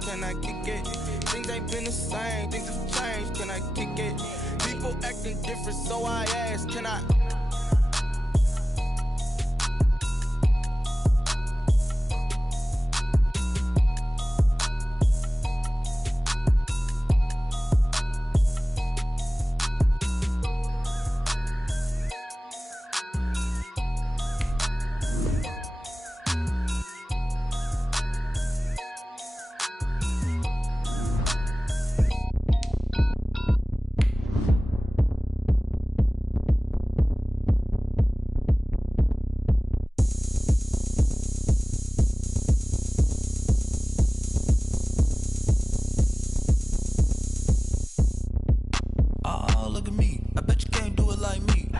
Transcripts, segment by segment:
Can I kick it? Things ain't been the same, things have changed. Can I kick it? People acting different, so I ask, can I? Look at me, I bet you can't do it like me.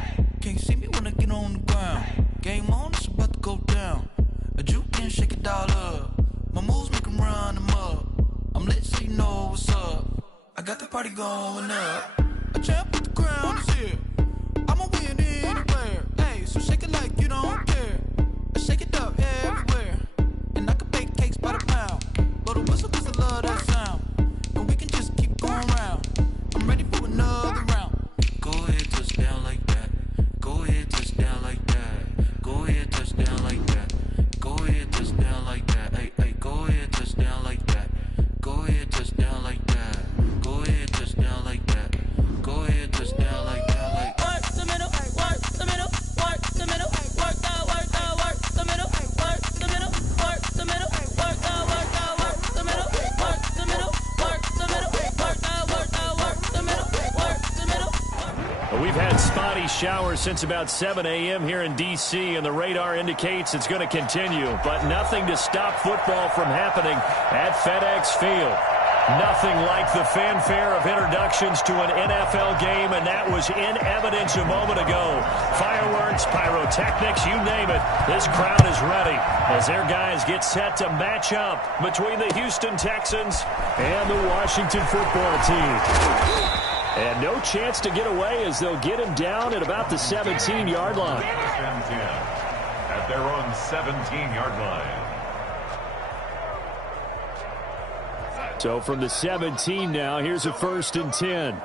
Can't see me when I get on the ground. Game on, it's about to go down. A juke and shake it all up. My moves make them run them up. I'm lit so you know what's up. I got the party going up. A champ with the crown is here. I'ma win anywhere. Hey, so shake it like you don't care. I shake it up everywhere. And I can bake cakes by the pound. Blow the whistle cause I love that sound. And we can just keep going round. I'm ready for another round. Go ahead, touchdown like that. Go ahead, touchdown like that. Go ahead, touchdown like that. Go ahead, touchdown like that. Hey, hey, go ahead, touchdown like that. Go ahead, touchdown like that. Go ahead, touchdown like that. Go ahead, touchdown like that. Like work the middle, work the middle, work the middle, work the middle, work the middle, work the middle, work the middle, work the middle, work the middle, work the middle, work the middle, work the middle. We've had spotty showers since about 7 a.m. here in D.C., and the radar indicates it's going to continue, but nothing to stop football from happening at FedEx Field. Nothing like the fanfare of introductions to an NFL game, and that was in evidence a moment ago. Fireworks, pyrotechnics, you name it. This crowd is ready as their guys get set to match up between the Houston Texans and the Washington football team. And no chance to get away as they'll get him down at about the 17-yard line. At their own 17-yard line. So from the 17 now, here's a 1st and 10. And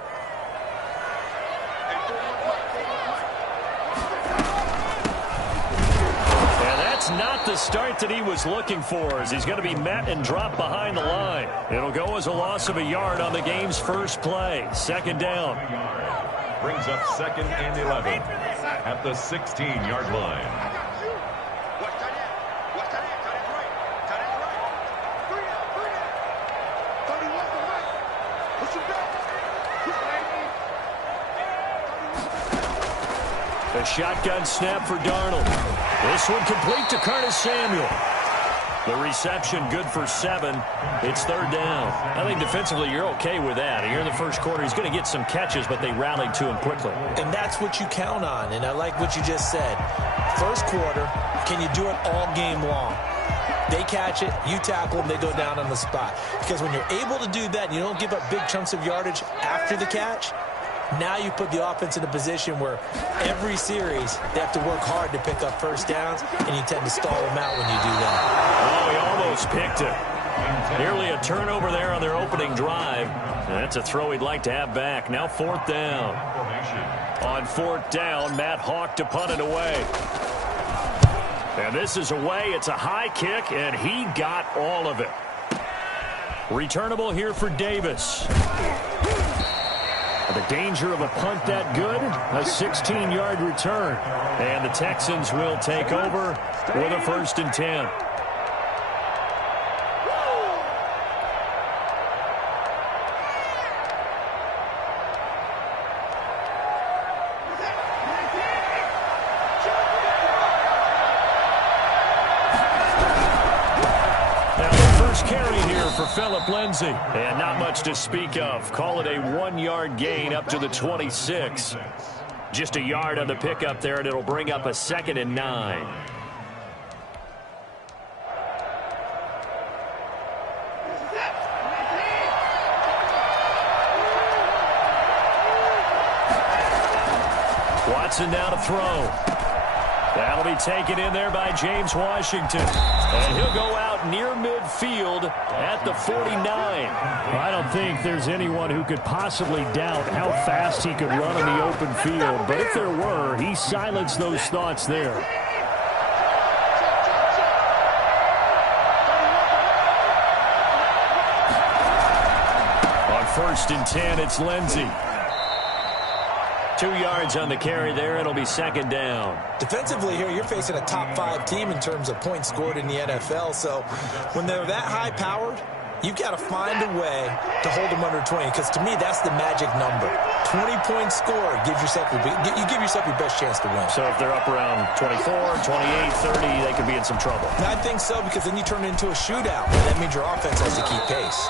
that's not the start that he was looking for, as he's going to be met and dropped behind the line. It'll go as a loss of a yard on the game's first play. 2nd down. Brings up 2nd and 11 at the 16-yard line. A shotgun snap for Darnold. This one complete to Curtis Samuel. The reception good for 7. It's 3rd down. I think defensively you're okay with that. Here in the first quarter, he's going to get some catches, but they rallied to him quickly. And that's what you count on, and I like what you just said. First quarter, can you do it all game long? They catch it, you tackle them, they go down on the spot. Because when you're able to do that and you don't give up big chunks of yardage after the catch, now you put the offense in a position where every series they have to work hard to pick up first downs, and you tend to stall them out when you do that. Oh, he almost picked it. Nearly a turnover there on their opening drive. And that's a throw he'd like to have back. Now 4th down. On 4th down, Matt Hawk to punt it away. And this is away. It's a high kick, and he got all of it. Returnable here for Davis. The danger of a punt that good, a 16-yard return. And the Texans will take over with a 1st and 10. For Phillip Lindsay. And not much to speak of. Call it a 1-yard gain up to the 26. Just a yard on the pickup there, and it'll bring up a 2nd and 9. Watson now to throw. That'll be taken in there by James Washington. And he'll go out near midfield at the 49. I don't think there's anyone who could possibly doubt how fast he could run in the open field. But if there were, he silenced those thoughts there. On 1st and 10, it's Lindsey. 2 yards on the carry there. It'll be 2nd down. Defensively here, you're facing a top 5 team in terms of points scored in the NFL. So when they're that high-powered, you've got to find a way to hold them under 20, because to me, that's the magic number. 20 points scored, you give yourself your best chance to win. So if they're up around 24, 28, 30, they could be in some trouble. And I think so, because then you turn it into a shootout, and that means your offense has to keep pace.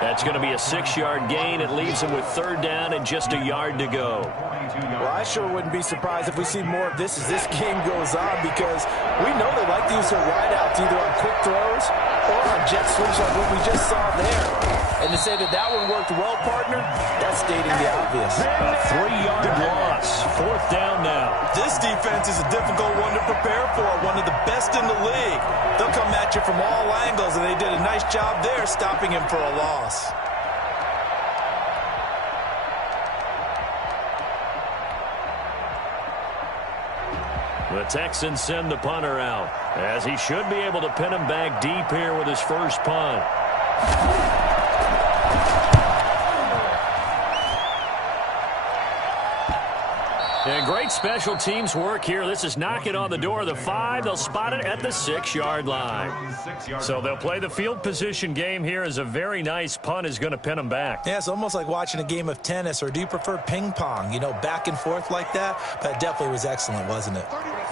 That's going to be a 6-yard gain. It leaves them with 3rd down and just a yard to go. Well, I sure wouldn't be surprised if we see more of this as this game goes on, because we know they like to use their wideouts either on quick throws or on jet sweeps like what we just saw there. And to say that one worked well, partner, that's stating the obvious. A 3-yard loss. 4th down now. This defense is a difficult one to prepare for, one of the best in the league. They'll come at you from all angles, and they did a nice job there stopping him for a loss. The Texans send the punter out, as he should be able to pin him back deep here with his first punt. And great special teams work here. This is knocking on the door of the 5. They'll spot it at the 6-yard line. So they'll play the field position game here, as a very nice punt is going to pin them back. Yeah, it's almost like watching a game of tennis, or do you prefer ping pong? You know, back and forth like that? But it definitely was excellent, wasn't it?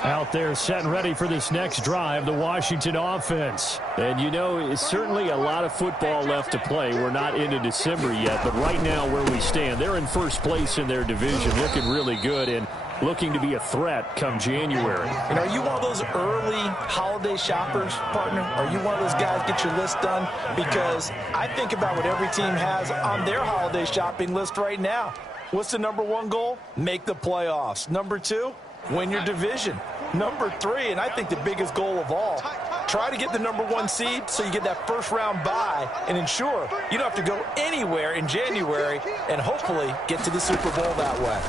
Out there set and ready for this next drive, the Washington offense. And, you know, it's certainly a lot of football left to play. We're not into December yet, but right now where we stand, they're in first place in their division, looking really good and looking to be a threat come January. And are you one of those early holiday shoppers, partner? Are you one of those guys get your list done? Because I think about what every team has on their holiday shopping list right now. What's the number 1 goal? Make the playoffs. Number 2? Win your division. Number 3, and I think the biggest goal of all, try to get the number 1 seed so you get that first-round bye and ensure you don't have to go anywhere in January and hopefully get to the Super Bowl that way.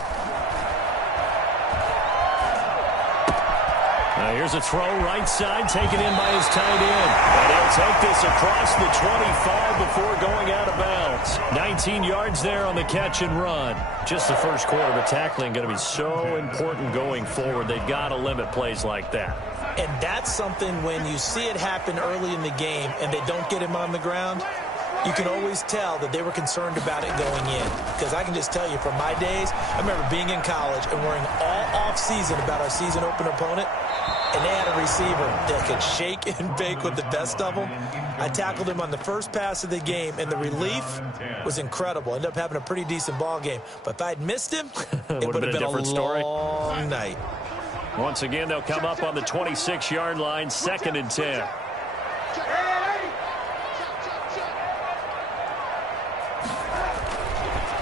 Now here's a throw right side, taken in by his tight end. And he'll take this across the 25 before going out of bounds. 19 yards there on the catch and run. Just the first quarter, but tackling going to be so important going forward. They've got to limit plays like that. And that's something when you see it happen early in the game and they don't get him on the ground, you can always tell that they were concerned about it going in. Because I can just tell you from my days, I remember being in college and worrying all off-season about our season opener opponent, and they had a receiver that could shake and bake with the best of them. I tackled him on the first pass of the game, and the relief was incredible. Ended up having a pretty decent ball game. But if I'd missed him, it would have been a long night. Once again, they'll come up on the 26-yard line, 2nd and 10.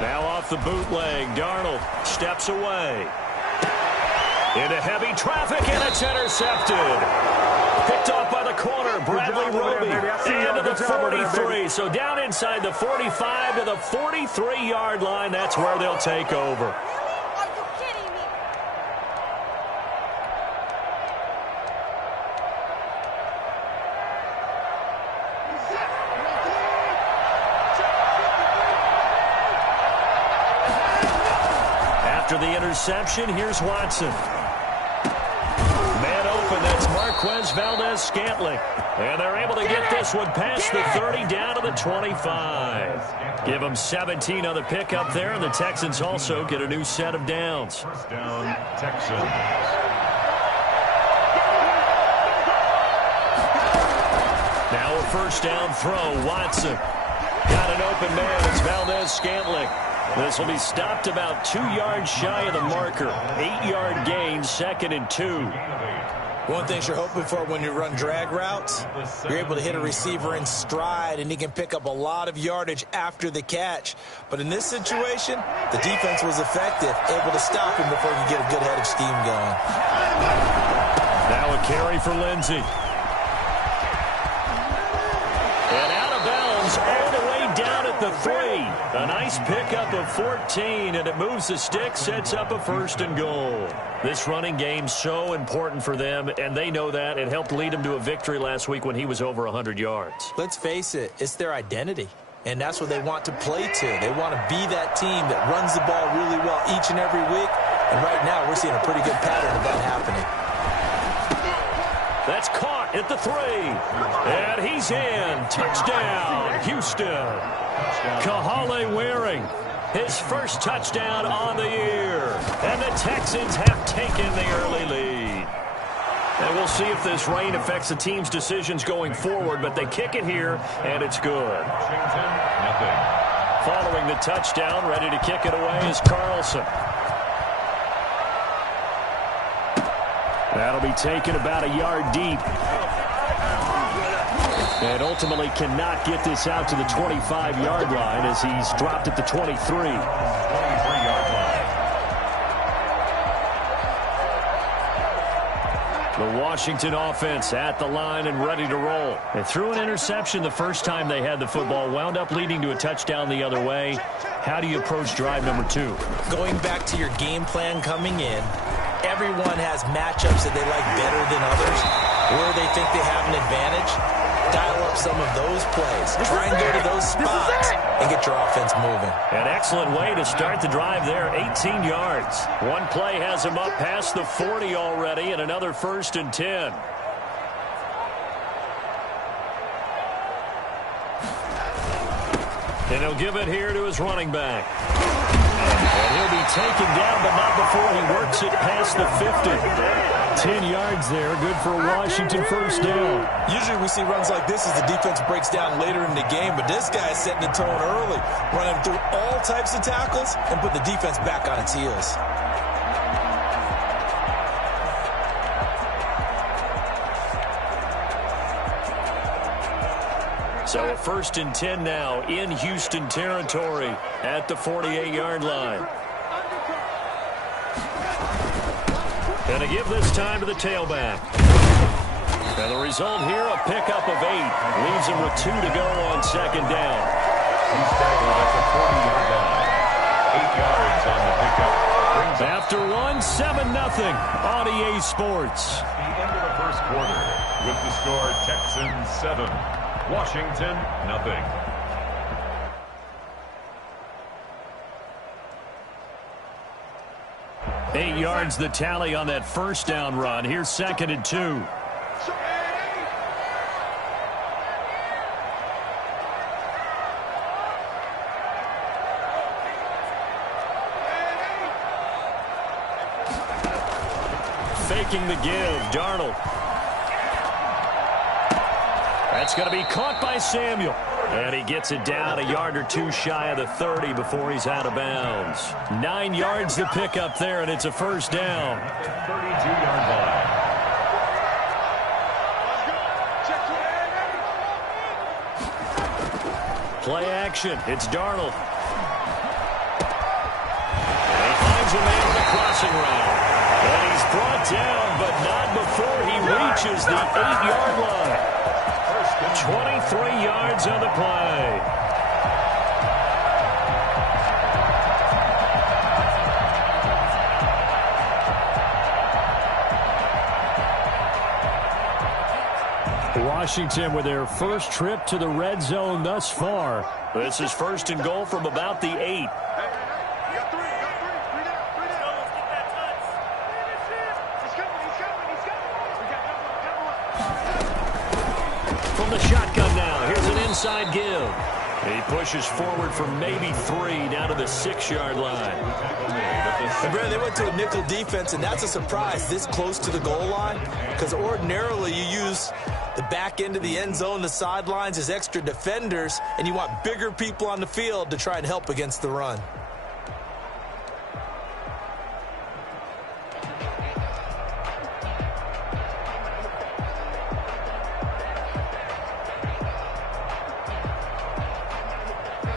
Now off the bootleg, Darnold steps away. Into heavy traffic, and it's intercepted. Picked off by the corner, Bradley Roby, into the 43. So down inside the 45 to the 43-yard line. That's where they'll take over. After the interception, here's Watson. Man open, that's Marquez Valdez-Scantling. And they're able to get this one past the 30 down to the 25. Give them 17 on the pickup there, and the Texans also get a new set of downs. First down, Texans. Now a first down throw, Watson. Got an open man, it's Valdez-Scantling. This will be stopped about 2 yards shy of the marker. 8-yard gain, 2nd and 2. One thing you're hoping for when you run drag routes, you're able to hit a receiver in stride, and he can pick up a lot of yardage after the catch. But in this situation, the defense was effective, able to stop him before he could get a good head of steam going. Now a carry for Lindsey. And out of bounds all the way down at the 3. A nice pickup of 14, and it moves the stick, sets up a 1st and goal. This running game so important for them, and they know that. It helped lead them to a victory last week when he was over 100 yards. Let's face it, it's their identity, and that's what they want to play to. They want to be that team that runs the ball really well each and every week, and right now we're seeing a pretty good pattern of that happening. That's caught at the 3. And he's in. Touchdown, Houston. Kahale Waring, his first touchdown on the year. And the Texans have taken the early lead. And we'll see if this rain affects the team's decisions going forward, but they kick it here, and it's good. Following the touchdown, ready to kick it away is Carlson. That'll be taken about a yard deep. And ultimately cannot get this out to the 25-yard line as he's dropped at the 23. The Washington offense at the line and ready to roll. They threw an interception the first time they had the football, wound up leading to a touchdown the other way. How do you approach drive number 2? Going back to your game plan coming in, everyone has matchups that they like better than others, where they think they have an advantage. Dial up some of those plays. Try and go to those spots and get your offense moving. An excellent way to start the drive there, 18 yards. One play has him up past the 40 already, and another 1st and 10. And he'll give it here to his running back. And he'll be taken down, but not before he works it past the 50. 10 yards there, good for a Washington 1st down. Usually we see runs like this as the defense breaks down later in the game, but this guy's setting the tone early, running through all types of tackles and put the defense back on its heels. So a 1st and 10 now in Houston territory at the 48-yard line. And a give this time to the tailback. And the result here, a pickup of 8. Leaves him with 2 to go on 2nd down. He's tackled at the 40-yard line. 8 yards on the pickup. After one, 7-0 on EA Sports. The end of the 1st quarter with the score Texans 7, Washington 0. 8 yards the tally on that 1st down run. Here's 2nd and 2. Faking the give, Darnold. That's going to be caught by Samuel. And he gets it down a yard or 2 shy of the 30 before he's out of bounds. 9 yards to pick up there, and it's a 1st down. 32-yard line. Play action. It's Darnold. And he finds a man on the crossing route. And he's brought down, but not before he reaches the 8-yard line. 23 yards on the play. Washington with their first trip to the red zone thus far. This is 1st and goal from about the 8. From the shotgun now, here's an inside give. He pushes forward for maybe 3 down to the 6-yard line. And Brad, they went to a nickel defense, and that's a surprise this close to the goal line, because ordinarily you use the back end of the end zone, the sidelines as extra defenders, and you want bigger people on the field to try and help against the run.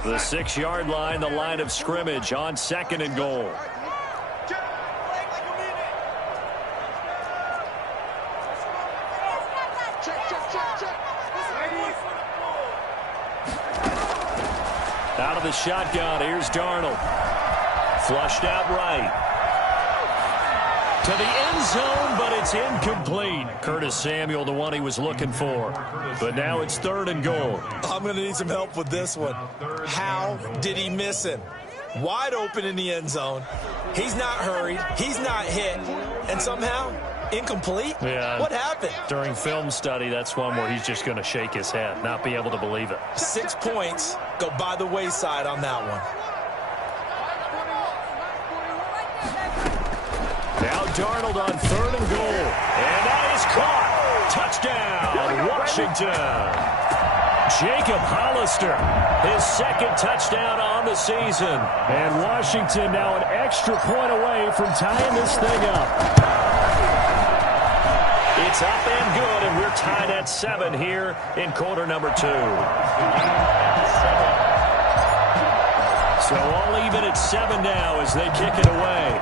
The 6-yard line, the line of scrimmage on 2nd and goal. Out of the shotgun, here's Darnold. Flushed out right. To the end zone, but it's incomplete. Curtis Samuel, the one he was looking for. But now it's 3rd and goal. I'm going to need some help with this one. How did he miss him? Wide open in the end zone. He's not hurried. He's not hit. And somehow, incomplete? Yeah. What happened? During film study, that's one where he's just going to shake his head, not be able to believe it. 6 points go by the wayside on that one. Now Darnold on 3rd and goal. And that is caught. Touchdown, Washington. Jacob Hollister, his 2nd touchdown on the season. And Washington now an extra point away from tying this thing up. It's up and good, and we're tied at 7 here in quarter number 2. So all even at 7 now as they kick it away.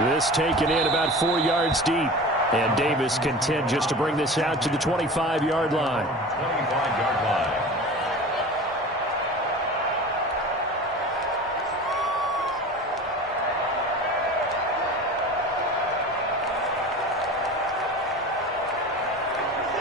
This taken in about 4 yards deep. And Davis content just to bring this out to the 25-yard line. 25-yard line.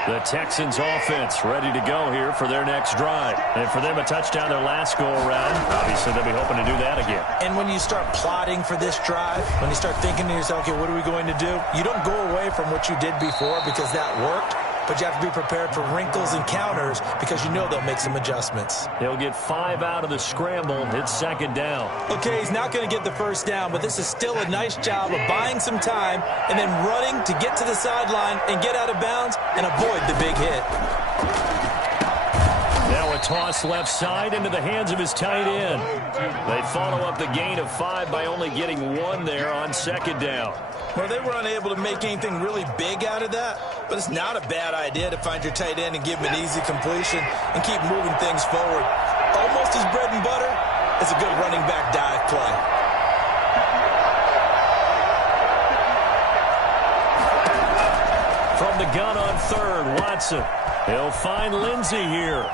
The Texans offense ready to go here for their next drive. And for them, a touchdown their last go-around. Obviously, they'll be hoping to do that again. And when you start plotting for this drive, when you start thinking to yourself, okay, what are we going to do? You don't go away from what you did before because that worked. But you have to be prepared for wrinkles and counters because you know they'll make some adjustments. They'll get 5 out of the scramble. It's 2nd down. Okay, he's not going to get the first down, but this is still a nice job of buying some time and then running to get to the sideline and get out of bounds and avoid the big hit. Now a toss left side into the hands of his tight end. They follow up the gain of 5 by only getting 1 there on 2nd down. Well, they were unable to make anything really big out of that, but it's not a bad idea to find your tight end and give him an easy completion and keep moving things forward. Almost as bread and butter as a good running back dive play. From the gun on 3rd, Watson. He'll find Lindsey here.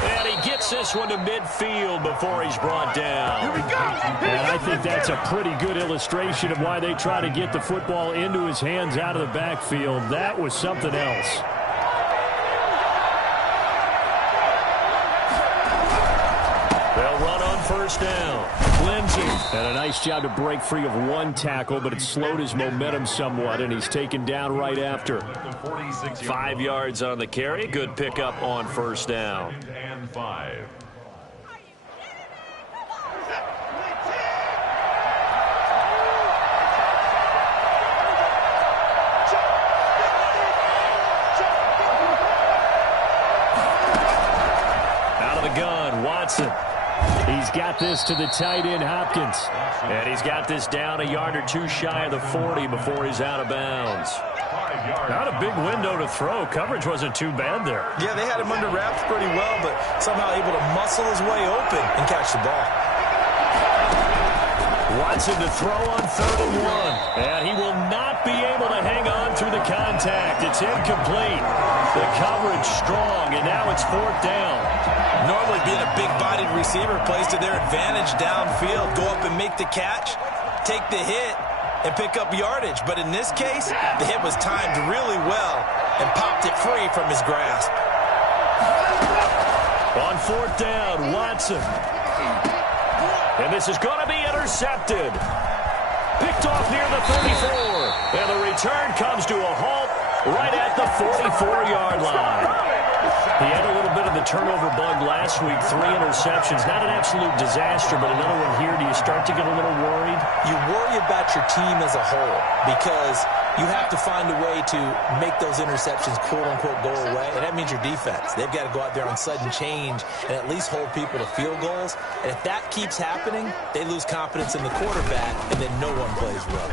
And he gets this one to midfield before he's brought down. Here we go. And I think that's a pretty good illustration of why they try to get the football into his hands out of the backfield. That was something else. They'll run on 1st down. Lindsey. And a nice job to break free of 1 tackle, but it slowed his momentum somewhat, and he's taken down right after. 5 yards on the carry. Good pickup on 1st down. And 5. Out of the gun, Watson. He's got this to the tight end, Hopkins. And he's got this down a yard or 2 shy of the 40 before he's out of bounds. Not a big window to throw. Coverage wasn't too bad there. Yeah, they had him under wraps pretty well, but somehow able to muscle his way open and catch the ball. Watson to throw on 3rd and 1. And he will not be able to hang on through the contact. It's incomplete. The coverage strong, and now it's 4th down. Normally being a big-bodied receiver plays to their advantage downfield. Go up and make the catch, take the hit, and pick up yardage. But in this case, the hit was timed really well and popped it free from his grasp. On 4th down, Watson. And this is going to be intercepted. Picked off near the 34. And the return comes to a halt right at the 44-yard line. He had a little bit of the turnover bug last week, 3 interceptions. Not an absolute disaster, but another one here. Do you start to get a little worried? You worry about your team as a whole because you have to find a way to make those interceptions, quote-unquote, go away, and that means your defense. They've got to go out there on sudden change and at least hold people to field goals. And if that keeps happening, they lose confidence in the quarterback, and then no one plays well.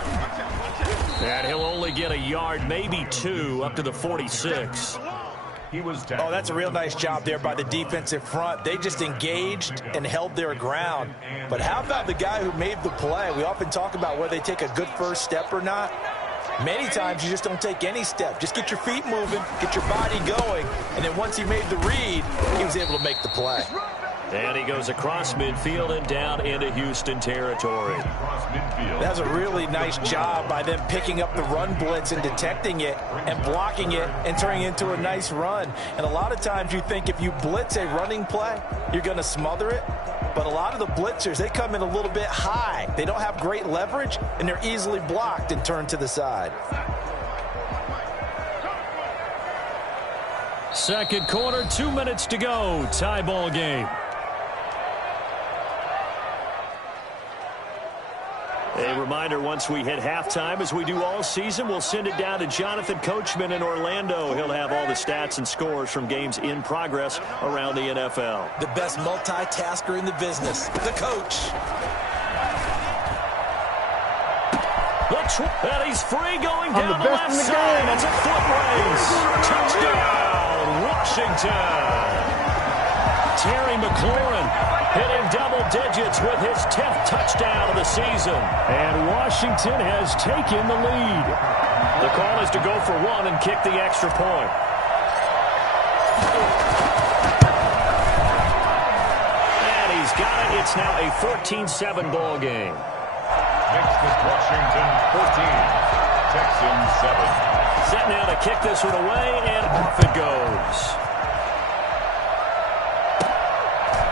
And he'll only get a yard, maybe 2, up to the 46. He was tackled. Oh, that's a real nice job there by the defensive front. They just engaged and held their ground. But how about the guy who made the play? We often talk about whether they take a good first step or not. Many times you just don't take any step. Just get your feet moving, get your body going, and then once he made the read, he was able to make the play. And he goes across midfield and down into Houston territory. That's a really nice job by them picking up the run blitz and detecting it and blocking it and turning it into a nice run. And a lot of times you think if you blitz a running play, you're going to smother it. But a lot of the blitzers, they come in a little bit high. They don't have great leverage, and they're easily blocked and turned to the side. Second quarter, 2 minutes to go. Tie ball game. A reminder, once we hit halftime, as we do all season, we'll send it down to Jonathan Coachman in Orlando. He'll have all the stats and scores from games in progress around the NFL. The best multitasker in the business, the coach. And he's free going down the left side. It's a foot race. Touchdown, Washington. Terry McLaurin hitting double digits with his 10th touchdown of the season. And Washington has taken the lead. The call is to go for one and kick the extra point. And he's got it. It's now a 14-7 ball game. Makes this Washington 14, Texans 7. Set now to kick this one away, and off it goes.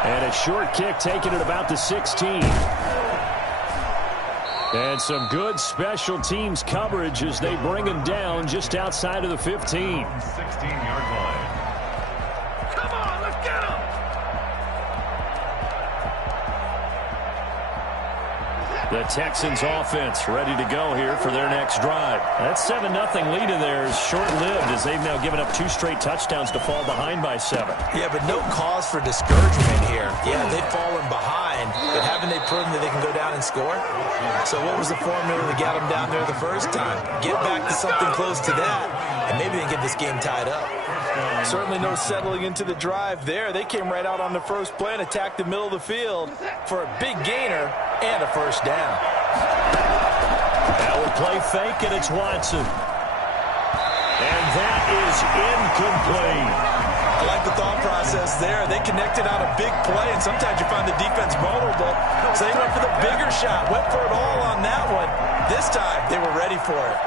And a short kick taken at about the 16. And some good special teams coverage as they bring him down just outside of the 15. 16-yard line. Come on, let's get him! The Texans offense ready to go here for their next drive. That 7-0 lead of theirs short-lived as they've now given up 2 straight touchdowns to fall behind by 7. Yeah, but no cause for discouragement here. Yeah, they've fallen behind, but haven't they proven that they can go down and score? So what was the formula that got them down there the first time? Get back to something close to that, and maybe they can get this game tied up. Certainly no settling into the drive there. They came right out on the first play and attacked the middle of the field for a big gainer and a first down. Now we'll play fake, and it's Watson. And that is incomplete. I like the thought process there. They connected on a big play, and sometimes you find the defense vulnerable. So they went for the bigger shot, went for it all on that one. This time, they were ready for it.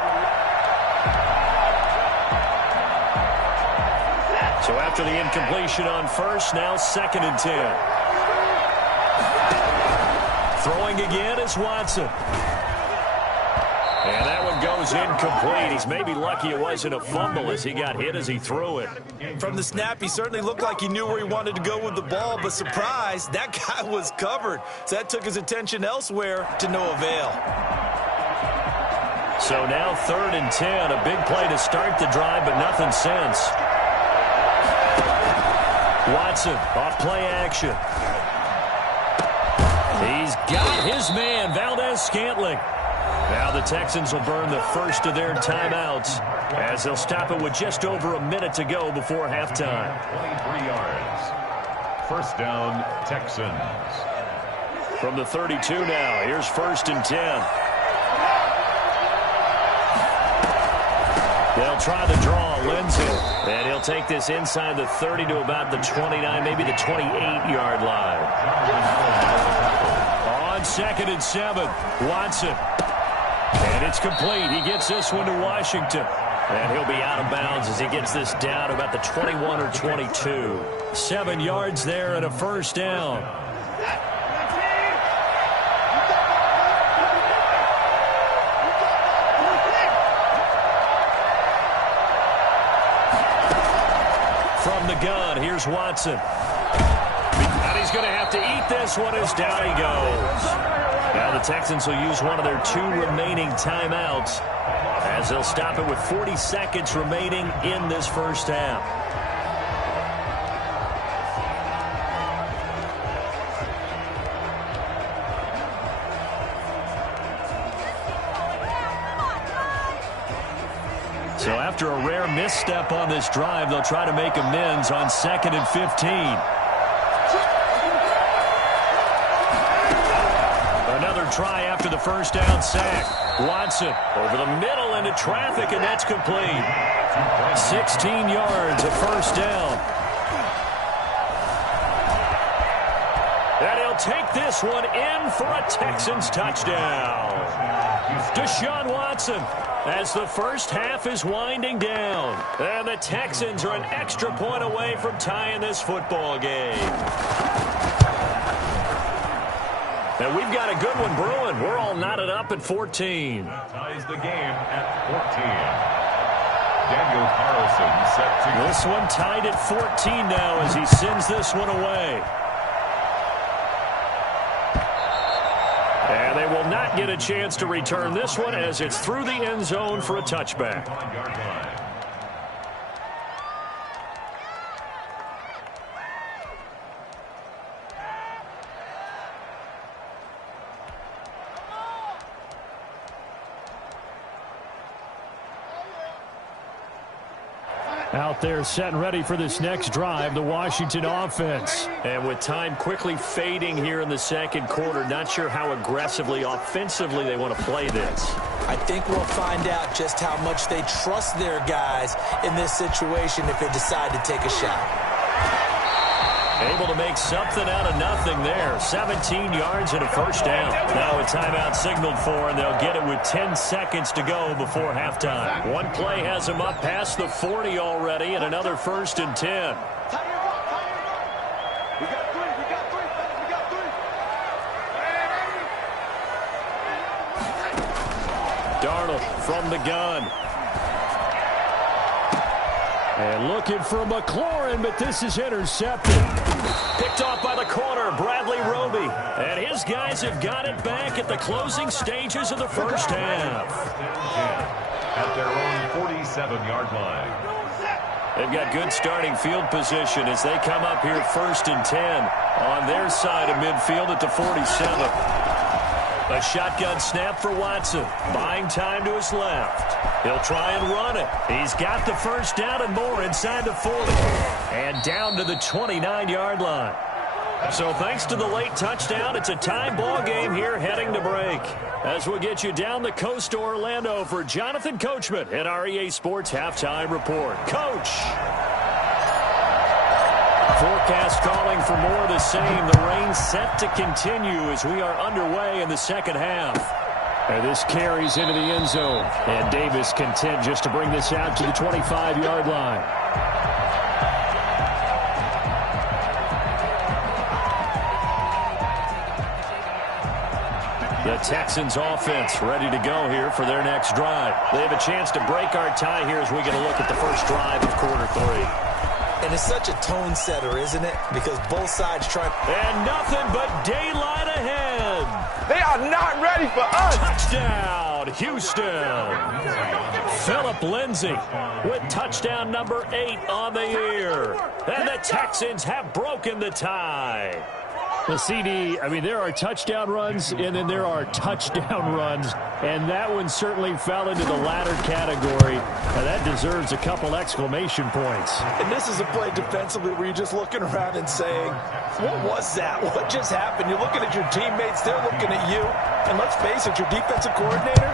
So after the incompletion on first, now 2nd and 10. Throwing again is Watson. And that one goes incomplete. He's maybe lucky it wasn't a fumble as he got hit as he threw it. From the snap, he certainly looked like he knew where he wanted to go with the ball, but surprise, that guy was covered. So that took his attention elsewhere to no avail. So now 3rd and 10. A big play to start the drive, but nothing since. Watson off play action. He's got his man, Valdez-Scantling. Now the Texans will burn the first of their timeouts as they'll stop it with just over a minute to go before halftime. 23 yards. First down, Texans. From the 32 now, here's 1st and 10. They'll try the draw, Lindsay, and he'll take this inside the 30 to about the 29, maybe the 28-yard line. On 2nd and 7, Watson. And it's complete. He gets this one to Washington. And he'll be out of bounds as he gets this down to about the 21 or 22. 7 yards there and a first down. From the gun, here's Watson. And he's going to have to eat this one as down he goes. Now the Texans will use one of their 2 remaining timeouts as they'll stop it with 40 seconds remaining in this first half. So after a rare misstep on this drive, they'll try to make amends on 2nd and 15. Another try after the first down sack. Watson over the middle into traffic, and that's complete. 16 yards, a first down. And he'll take this one in for a Texans touchdown. Deshaun Watson, as the first half is winding down. And the Texans are an extra point away from tying this football game. And we've got a good one brewing. We're all knotted up at 14. Ties the game at 14. Daniel Carlson set to... This one tied at 14 now as he sends this one away. And they will not get a chance to return this one as it's through the end zone for a touchback. Out there set and ready for this next drive, the Washington offense. And with time quickly fading here in the second quarter, not sure how aggressively, offensively they want to play this. I think we'll find out just how much they trust their guys in this situation if they decide to take a shot. Able to make something out of nothing there. 17 yards and a first down. Now a timeout signaled for, and they'll get it with 10 seconds to go before halftime. One play has them up past the 40 already, and another 1st and 10. Darnold from the gun. And looking for McLaurin, but this is intercepted. Picked off by the corner, Bradley Roby. And his guys have got it back at the closing stages of the first half. At their own 47-yard line. They've got good starting field position as they come up here 1st and 10 on their side of midfield at the 47. A shotgun snap for Watson. Buying time to his left. He'll try and run it. He's got the first down and more inside the 40. And down to the 29-yard line. So thanks to the late touchdown, it's a tie ball game here heading to break. As we get you down the coast to Orlando for Jonathan Coachman at our EA Sports Halftime Report. Coach! Forecast calling for more of the same. The rain set to continue as we are underway in the second half. And this carries into the end zone. And Davis content just to bring this out to the 25-yard line. The Texans offense ready to go here for their next drive. They have a chance to break our tie here as we get a look at the first drive of quarter 3. And it's such a tone setter, isn't it? Because both sides try. And nothing but daylight ahead. They are not ready for us. Touchdown, Houston. Phillip Lindsay with touchdown number 8 on the year. And the Texans have broken the tie. The CD, I mean, there are touchdown runs, and then there are touchdown runs, and that one certainly fell into the latter category. And that deserves a couple exclamation points. And this is a play defensively where you're just looking around and saying, what was that? What just happened? You're looking at your teammates, they're looking at you. And let's face it, your defensive coordinator,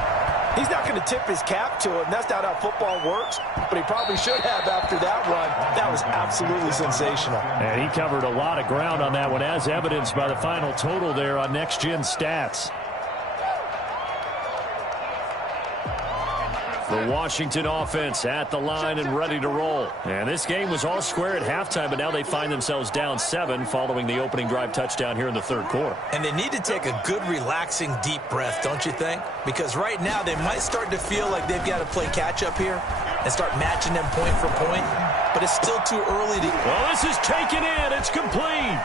he's not going to tip his cap to him. That's not how football works, but he probably should have after that run. That was absolutely sensational. And he covered a lot of ground on that one, as evidenced by the final total there on Next Gen Stats. The Washington offense at the line and ready to roll. And this game was all square at halftime, but now they find themselves down 7 following the opening drive touchdown here in the third quarter. And they need to take a good, relaxing, deep breath, don't you think? Because right now they might start to feel like they've got to play catch-up here and start matching them point for point. But it's still too early to... Well, this is taken in. It's complete.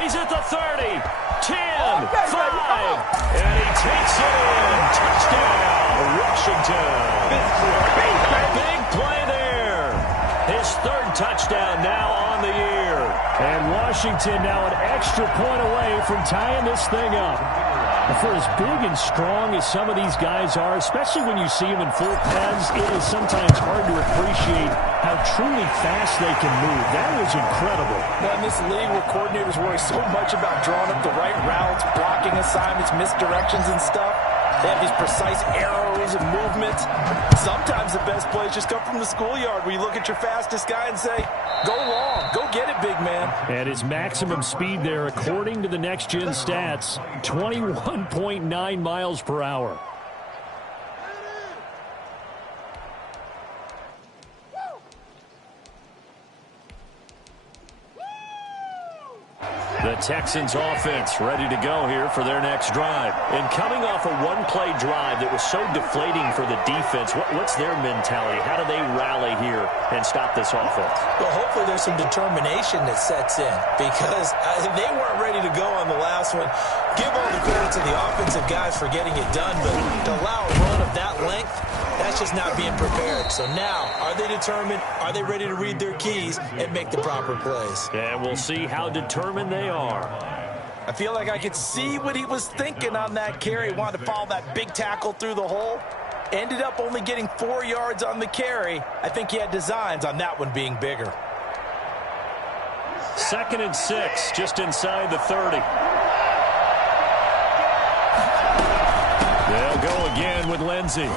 He's at the 30, 10, 5, and he takes it in. Touchdown, Washington. Big play there. His third touchdown now on the year. And Washington now an extra point away from tying this thing up. For as big and strong as some of these guys are, especially when you see them in full pads, it is sometimes hard to appreciate how truly fast they can move. That was incredible. Well, in this league where coordinators worry so much about drawing up the right routes, blocking assignments, misdirections and stuff, they have these precise arrows and movements. Sometimes the best plays just come from the schoolyard where you look at your fastest guy and say, go long, go get it, big man. And his maximum speed there, according to the next-gen stats, 21.9 miles per hour. The Texans offense ready to go here for their next drive. And coming off a one-play drive that was so deflating for the defense, what's their mentality? How do they rally here and stop this offense? Well, hopefully there's some determination that sets in because they weren't ready to go on the last one. Give all the credit to the offensive guys for getting it done, but to allow a run of that length, that's just not being prepared. So now, are they determined? Are they ready to read their keys and make the proper plays? And we'll see how determined they are. I feel like I could see what he was thinking on that carry. He wanted to follow that big tackle through the hole. Ended up only getting 4 yards on the carry. I think he had designs on that one being bigger. 2nd and 6, just inside the 30. They'll go again with Lindsey.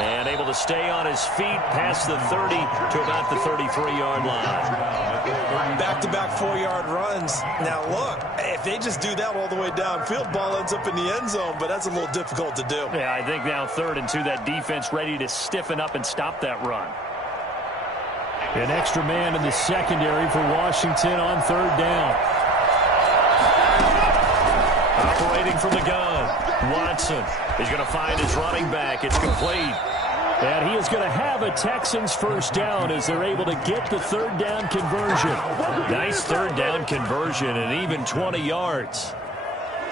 And able to stay on his feet past the 30 to about the 33-yard line. Back-to-back 4-yard runs. Now, look, if they just do that all the way downfield, ball ends up in the end zone, but that's a little difficult to do. Yeah, I think now 3rd and 2, that defense ready to stiffen up and stop that run. An extra man in the secondary for Washington on 3rd down. Operating from the gun, Watson is going to find his running back. It's complete. And he is going to have a Texans first down as they're able to get the 3rd down conversion. Nice 3rd down conversion and even 20 yards.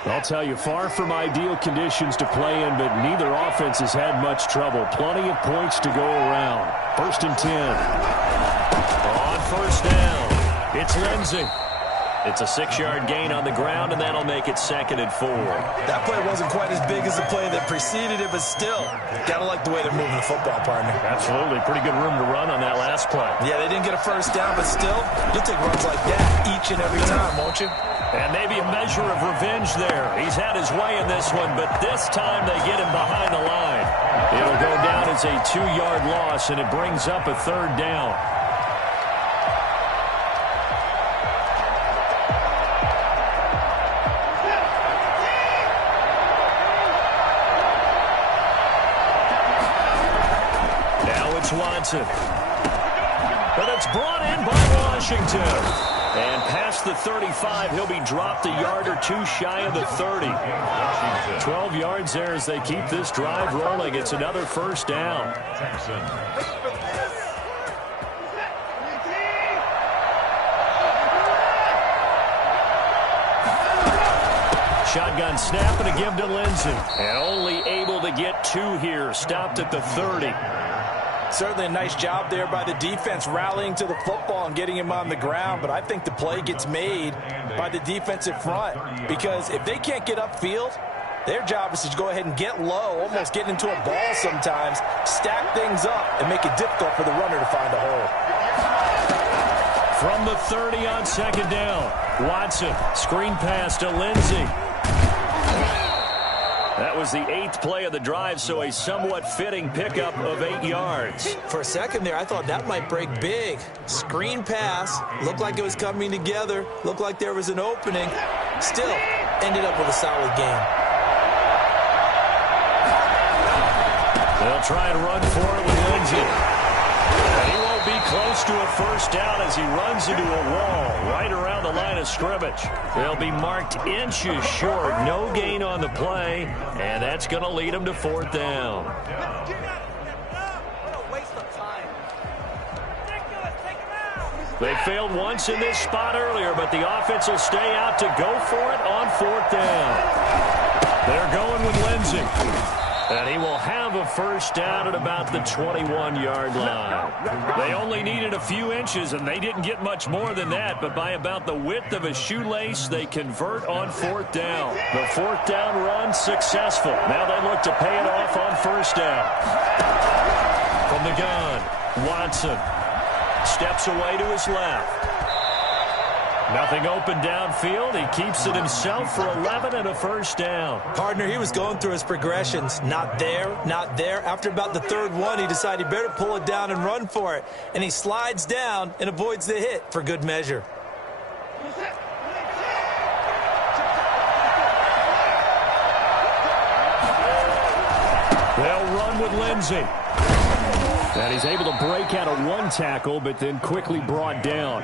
I'll tell you, far from ideal conditions to play in, but neither offense has had much trouble. Plenty of points to go around. 1st and 10. On 1st down, it's Lindsey. It's a 6-yard gain on the ground, and that'll make it 2nd and 4. That play wasn't quite as big as the play that preceded it, but still, gotta like the way they're moving the football, partner. Absolutely. Pretty good room to run on that last play. Yeah, they didn't get a first down, but still, you'll take runs like that each and every time, won't you? And maybe a measure of revenge there. He's had his way in this one, but this time they get him behind the line. It'll go down as a 2-yard loss, and it brings up a 3rd down. Watson. But it's brought in by Washington. And past the 35, he'll be dropped a yard or 2 shy of the 30. 12 yards there as they keep this drive rolling. It's another 1st down. Shotgun snap and a give to Lindsey. And only able to get 2 here. Stopped at the 30. Certainly a nice job there by the defense rallying to the football and getting him on the ground, but I think the play gets made by the defensive front because if they can't get upfield, their job is to go ahead and get low, almost get into a ball sometimes, stack things up, and make it difficult for the runner to find a hole. From the 30 on 2nd down, Watson, screen pass to Lindsey. That was the 8th play of the drive, so a somewhat fitting pickup of 8 yards. For a second there, I thought that might break big. Screen pass, looked like it was coming together, looked like there was an opening. Still, ended up with a solid game. They'll try and run for it with Lindsey. And he won't be close to a 1st down as he runs into a wall right around the line of scrimmage. They'll be marked inches short. No gain on the play, and that's going to lead them to 4th down. They failed once in this spot earlier, but the offense will stay out to go for it on 4th down. They're going with Lindsey. And he will have a first down at about the 21-yard line. They only needed a few inches, and they didn't get much more than that. But by about the width of a shoelace, they convert on fourth down. The fourth down run successful. Now they look to pay it off on first down. From the gun, Watson steps away to his left. Nothing open downfield. He keeps it himself for 11 and a first down. Partner, he was going through his progressions. Not there, not there. After about the third one, he decided he better pull it down and run for it. And he slides down and avoids the hit for good measure. They'll run with Lindsey. And he's able to break out of one tackle, but then quickly brought down.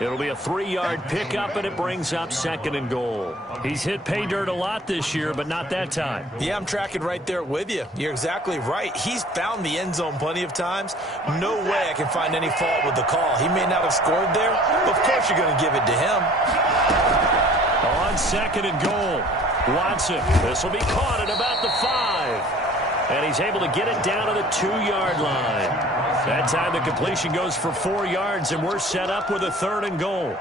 It'll be a 3-yard pickup, and it brings up 2nd and goal. He's hit pay dirt a lot this year, but not that time. Yeah, I'm tracking right there with you. You're exactly right. He's found the end zone plenty of times. No way I can find any fault with the call. He may not have scored there, but of course you're going to give it to him. On 2nd and goal, Watson. This will be caught at about the 5. And he's able to get it down to the 2-yard line. That time the completion goes for 4 yards, and we're set up with a 3rd and goal.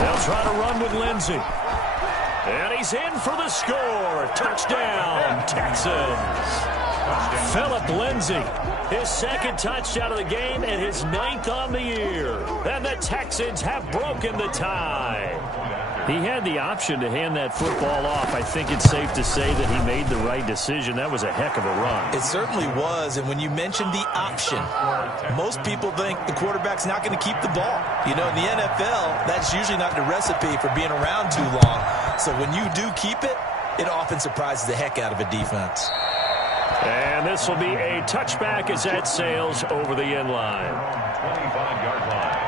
They'll try to run with Lindsey. And he's in for the score. Touchdown, Texans. Phillip Lindsay, his 2nd touchdown of the game and his 9th on the year. And the Texans have broken the tie. He had the option to hand that football off. I think it's safe to say that he made the right decision. That was a heck of a run. It certainly was, and when you mentioned the option, most people think the quarterback's not going to keep the ball. You know, in the NFL, that's usually not the recipe for being around too long. So when you do keep it, it often surprises the heck out of a defense. And this will be a touchback as that sails over the end line. 25-yard line.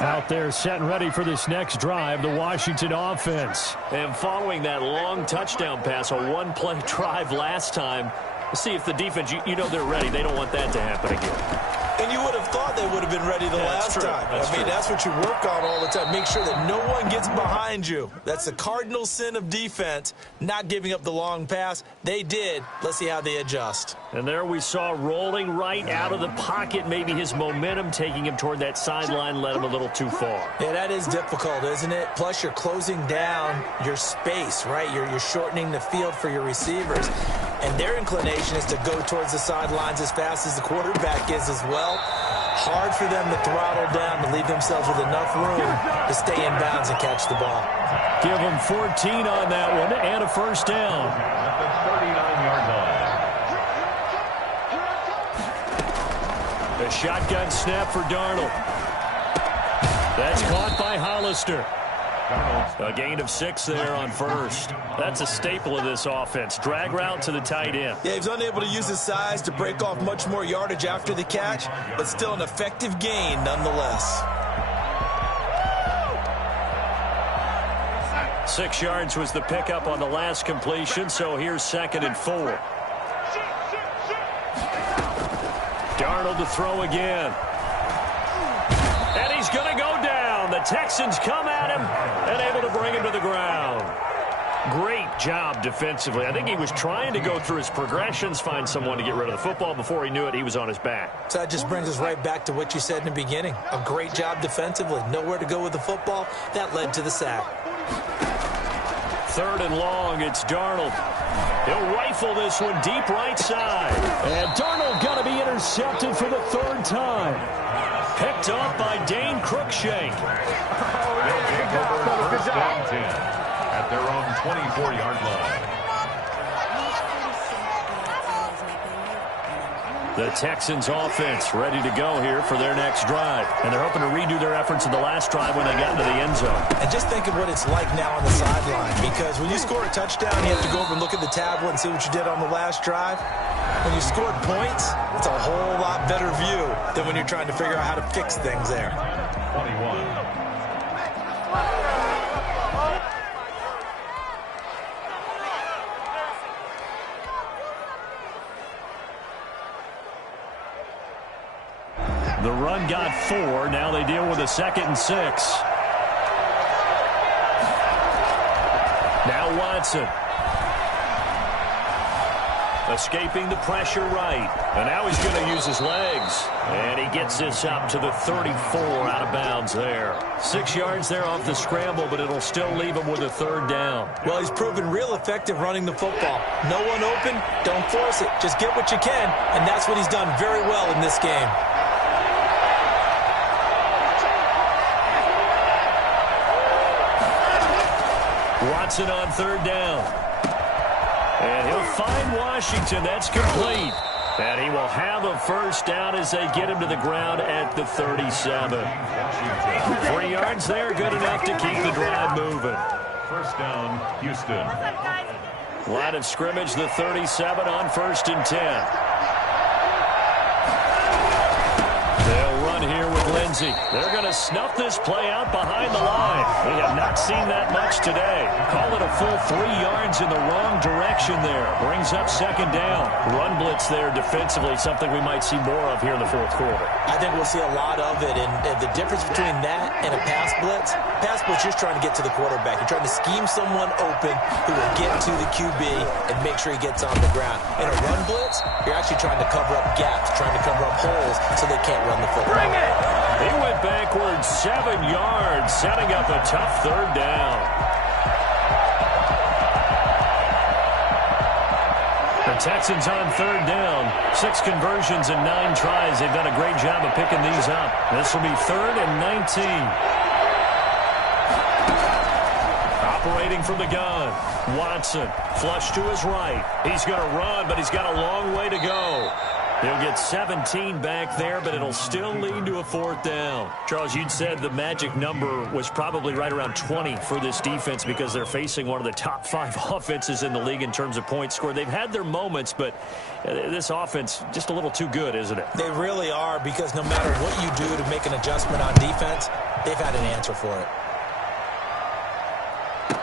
Out there set and ready for this next drive, the Washington offense. And following that long touchdown pass, a one-play drive last time, let's see if the defense, you know they're ready. They don't want that to happen again. And you would have thought they would have been ready the last time. I mean, that's what you work on all the time. Make sure that no one gets behind you. That's the cardinal sin of defense, not giving up the long pass. They did. Let's see how they adjust. And there we saw rolling right out of the pocket. Maybe his momentum taking him toward that sideline led him a little too far. Yeah, that is difficult, isn't it? Plus, you're closing down your space, right? You're shortening the field for your receivers. And their inclination is to go towards the sidelines as fast as the quarterback is as well. Hard for them to throttle down to leave themselves with enough room to stay in bounds and catch the ball. Give them 14 on that one and a first down. At the 39-yard line. A shotgun snap for Darnold. That's caught by Hollister. A gain of 6 there on first. That's a staple of this offense. Drag route to the tight end. Yeah, he was unable to use his size to break off much more yardage after the catch, but still an effective gain nonetheless. 6 yards was the pickup on the last completion, so here's 2nd and 4. Darnold to throw again. And he's going to go down. The Texans come at him and able to bring him to the ground. Great job defensively. I think he was trying to go through his progressions, find someone to get rid of the football. Before he knew it, he was on his back. So that just brings us right back to what you said in the beginning. A great job defensively. Nowhere to go with the football. That led to the sack. 3rd and long, it's Darnold. He'll rifle this one deep right side. And Darnold going to be intercepted for the 3rd time. Picked up by Dane Cruikshank. They'll take over first down 10 at their own 24-yard line. The Texans offense ready to go here for their next drive. And they're hoping to redo their efforts in the last drive when they got into the end zone. And just think of what it's like now on the sideline, because when you score a touchdown, you have to go over and look at the tablet and see what you did on the last drive. When you scored points, it's a whole lot better view than when you're trying to figure out how to fix things there. 21. The run got 4. Now they deal with a 2nd and 6. Now Watson. Escaping the pressure right. And now he's going to use his legs. And he gets this up to the 34 out of bounds there. 6 yards there off the scramble, but it'll still leave him with a 3rd down. Well, he's proven real effective running the football. No one open, don't force it. Just get what you can, and that's what he's done very well in this game. Watson on 3rd down. And he'll find Washington. That's complete. And he will have a 1st down as they get him to the ground at the 37. 3 yards there, good enough to keep the drive moving. 1st down, Houston. Line of scrimmage, the 37 on 1st and 10. Here with Lindsey. They're going to snuff this play out behind the line. We have not seen that much today. Call it a full 3 yards in the wrong direction there. Brings up 2nd down. Run blitz there defensively, something we might see more of here in the 4th quarter. I think we'll see a lot of it, and the difference between that and a pass blitz, you're just trying to get to the quarterback. You're trying to scheme someone open who will get to the QB and make sure he gets on the ground. In a run blitz, you're actually trying to cover up gaps, trying to cover up holes so they can't run the football. He went backwards 7 yards, setting up a tough 3rd down. The Texans on 3rd down. 6 conversions and 9 tries. They've done a great job of picking these up. This will be 3rd and 19. Operating from the gun. Watson, flush to his right. He's going to run, but he's got a long way to go. He'll get 17 back there, but it'll still lead to a 4th down. Charles, you'd said the magic number was probably right around 20 for this defense because they're facing one of the top 5 offenses in the league in terms of points scored. They've had their moments, but this offense just a little too good, isn't it? They really are, because no matter what you do to make an adjustment on defense, they've had an answer for it.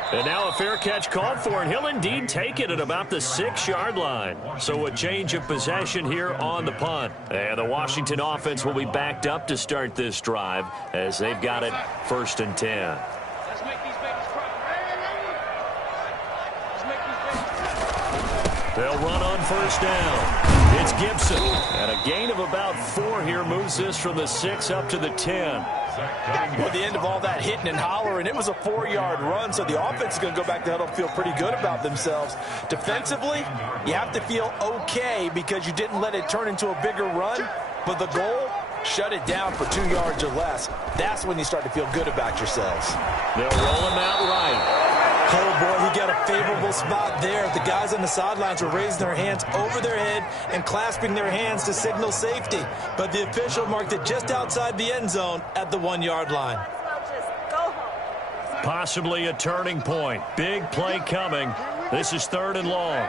And now a fair catch called for, and he'll indeed take it at about the 6-yard line. So a change of possession here on the punt. And the Washington offense will be backed up to start this drive as they've got it 1st and 10. They'll run on 1st down. It's Gibson. And a gain of about 4 here moves this from the 6 up to the 10. Well, at the end of all that hitting and hollering, it was a 4-yard run, so the offense is going to go back to huddle and feel pretty good about themselves. Defensively, you have to feel okay because you didn't let it turn into a bigger run, but the goal, shut it down for 2 yards or less. That's when you start to feel good about yourselves. They'll roll him out right. Oh, boy, he got a favorable spot there. The guys on the sidelines were raising their hands over their head and clasping their hands to signal safety. But the official marked it just outside the end zone at the 1-yard line. Possibly a turning point. Big play coming. This is 3rd and long.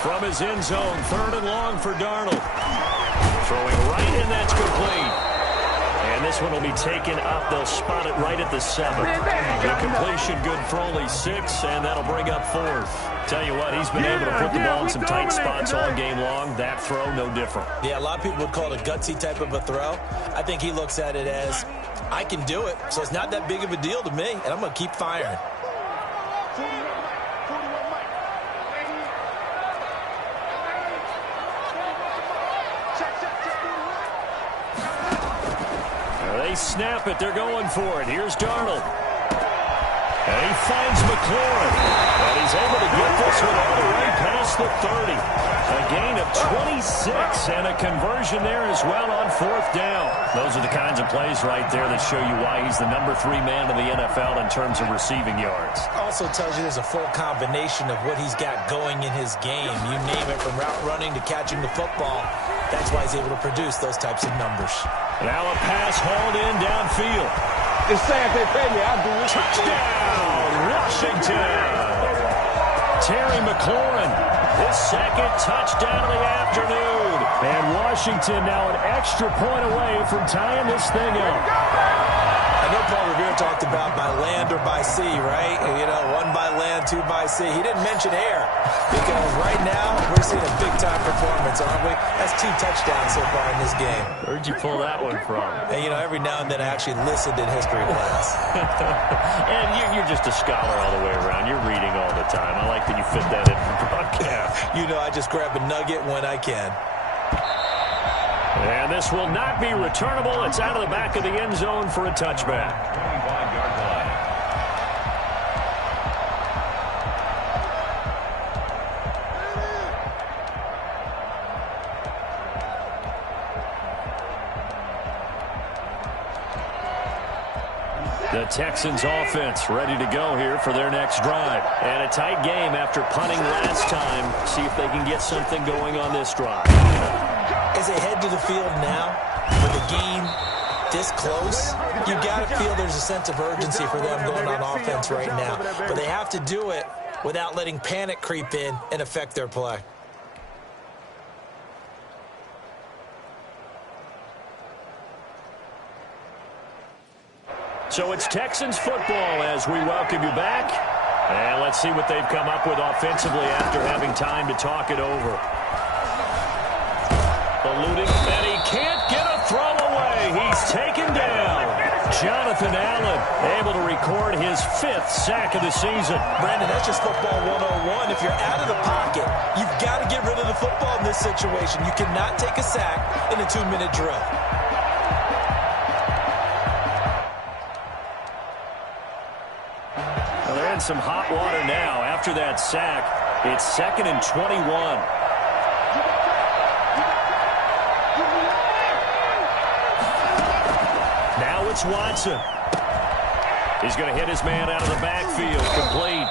From his end zone, 3rd and long for Darnold. Throwing right, and that's complete. And this one will be taken up. They'll spot it right at the 7. The completion good for only 6, and that'll bring up 4th. Tell you what, he's been able to put the ball in some tight spots all game long. That throw, no different. Yeah, a lot of people would call it a gutsy type of a throw. I think he looks at it as, I can do it, so it's not that big of a deal to me, and I'm going to keep firing. They snap it. They're going for it. Here's Darnold. And he finds McLaurin. And he's able to get this one all the way past the 30. A gain of 26 and a conversion there as well on 4th down. Those are the kinds of plays right there that show you why he's the number 3 man in the NFL in terms of receiving yards. Also tells you there's a full combination of what he's got going in his game. You name it, from route running to catching the football. That's why he's able to produce those types of numbers. Now a pass hauled in downfield. Just say if they pay me, I'll do it. Touchdown, Washington. Terry McLaurin, his 2nd touchdown of the afternoon. And Washington now an extra point away from tying this thing up. I know Paul Revere talked about by land or by sea, right? You know, 1 by land, 2 by sea. He didn't mention air because right now we're seeing a big-time performance, aren't we? That's 2 touchdowns so far in this game. Where'd you pull that one from? And, you know, every now and then I actually listened in history class. And you're just a scholar all the way around. You're reading all the time. I like that you fit that in for broadcast. You know, I just grab a nugget when I can. And this will not be returnable. It's out of the back of the end zone for a touchback. 25-yard line. The Texans offense ready to go here for their next drive. And a tight game after punting last time. See if they can get something going on this drive. As they head to the field now, with the game this close, you got to feel there's a sense of urgency for them going on offense right now. But they have to do it without letting panic creep in and affect their play. So it's Texans football as we welcome you back. And let's see what they've come up with offensively after having time to talk it over. Eluding, and he can't get a throw away. He's taken down. Jonathan Allen able to record his 5th sack of the season. Brandon, that's just football 101. If you're out of the pocket, you've got to get rid of the football in this situation. You cannot take a sack in a 2-minute drill. Well, they're in some hot water now. After that sack, it's 2nd and 21. Now it's Watson. He's going to hit his man out of the backfield. Complete.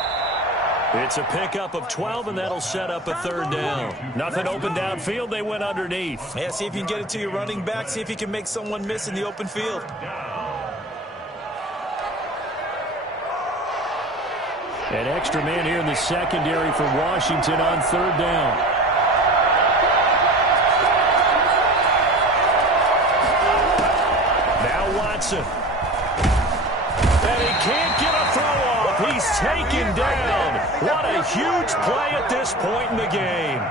It's a pickup of 12, and that'll set up a 3rd down. Nothing open downfield. They went underneath. Yeah, see if you can get it to your running back. See if you can make someone miss in the open field. An extra man here in the secondary for Washington on 3rd down. And he can't get a throw off. He's taken down. What a huge play at this point in the game.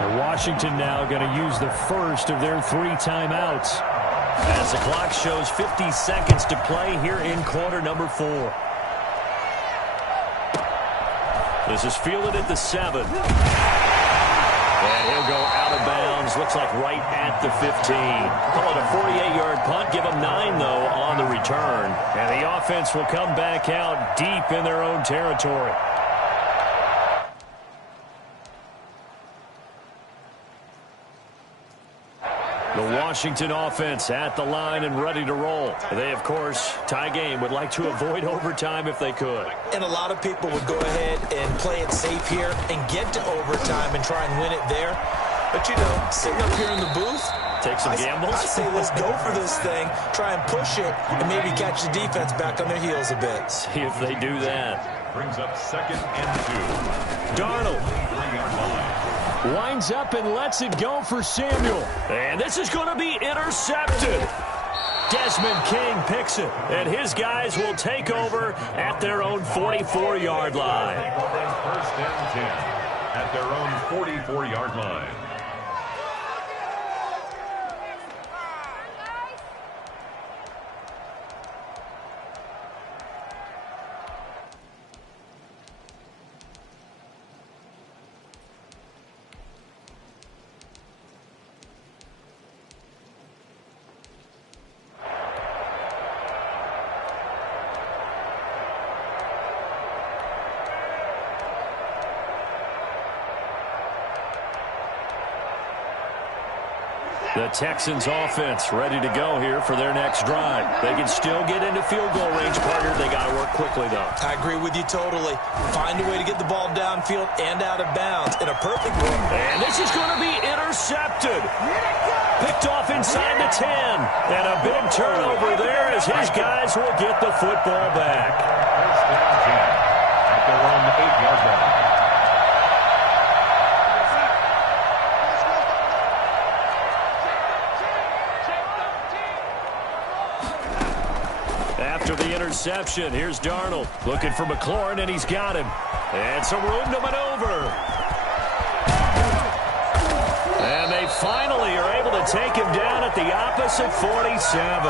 And Washington now going to use the first of their 3 timeouts. As the clock shows 50 seconds to play here in quarter number 4. This is fielded at the 7. And he'll go out of bounds. Looks like right at the 15. Call it a 48-yard punt. Give them 9, though, on the return. And the offense will come back out deep in their own territory. The Washington offense at the line and ready to roll. They, of course, tie game, would like to avoid overtime if they could. And a lot of people would go ahead and play it safe here and get to overtime and try and win it there. But, you know, sitting up here in the booth, take some gambles. I say let's go for this thing, try and push it, and maybe catch the defense back on their heels a bit. See if they do that. Brings up 2nd and 2. Darnold 3-yard line. Winds up and lets it go for Samuel. And this is going to be intercepted. Desmond King picks it, and his guys will take over at their own 44-yard line. 1st and 10 at their own 44-yard line. The Texans offense ready to go here for their next drive. They can still get into field goal range, partner. They got to work quickly, though. I agree with you totally. Find a way to get the ball downfield and out of bounds in a perfect way. And this is going to be intercepted. Picked off inside the 10. And a big turnover there as his guys will get the football back. First down, Jam. At their own 8-yard line. After the interception, here's Darnold looking for McLaurin, and he's got him. And some room to maneuver. And they finally are able to take him down at the opposite 47.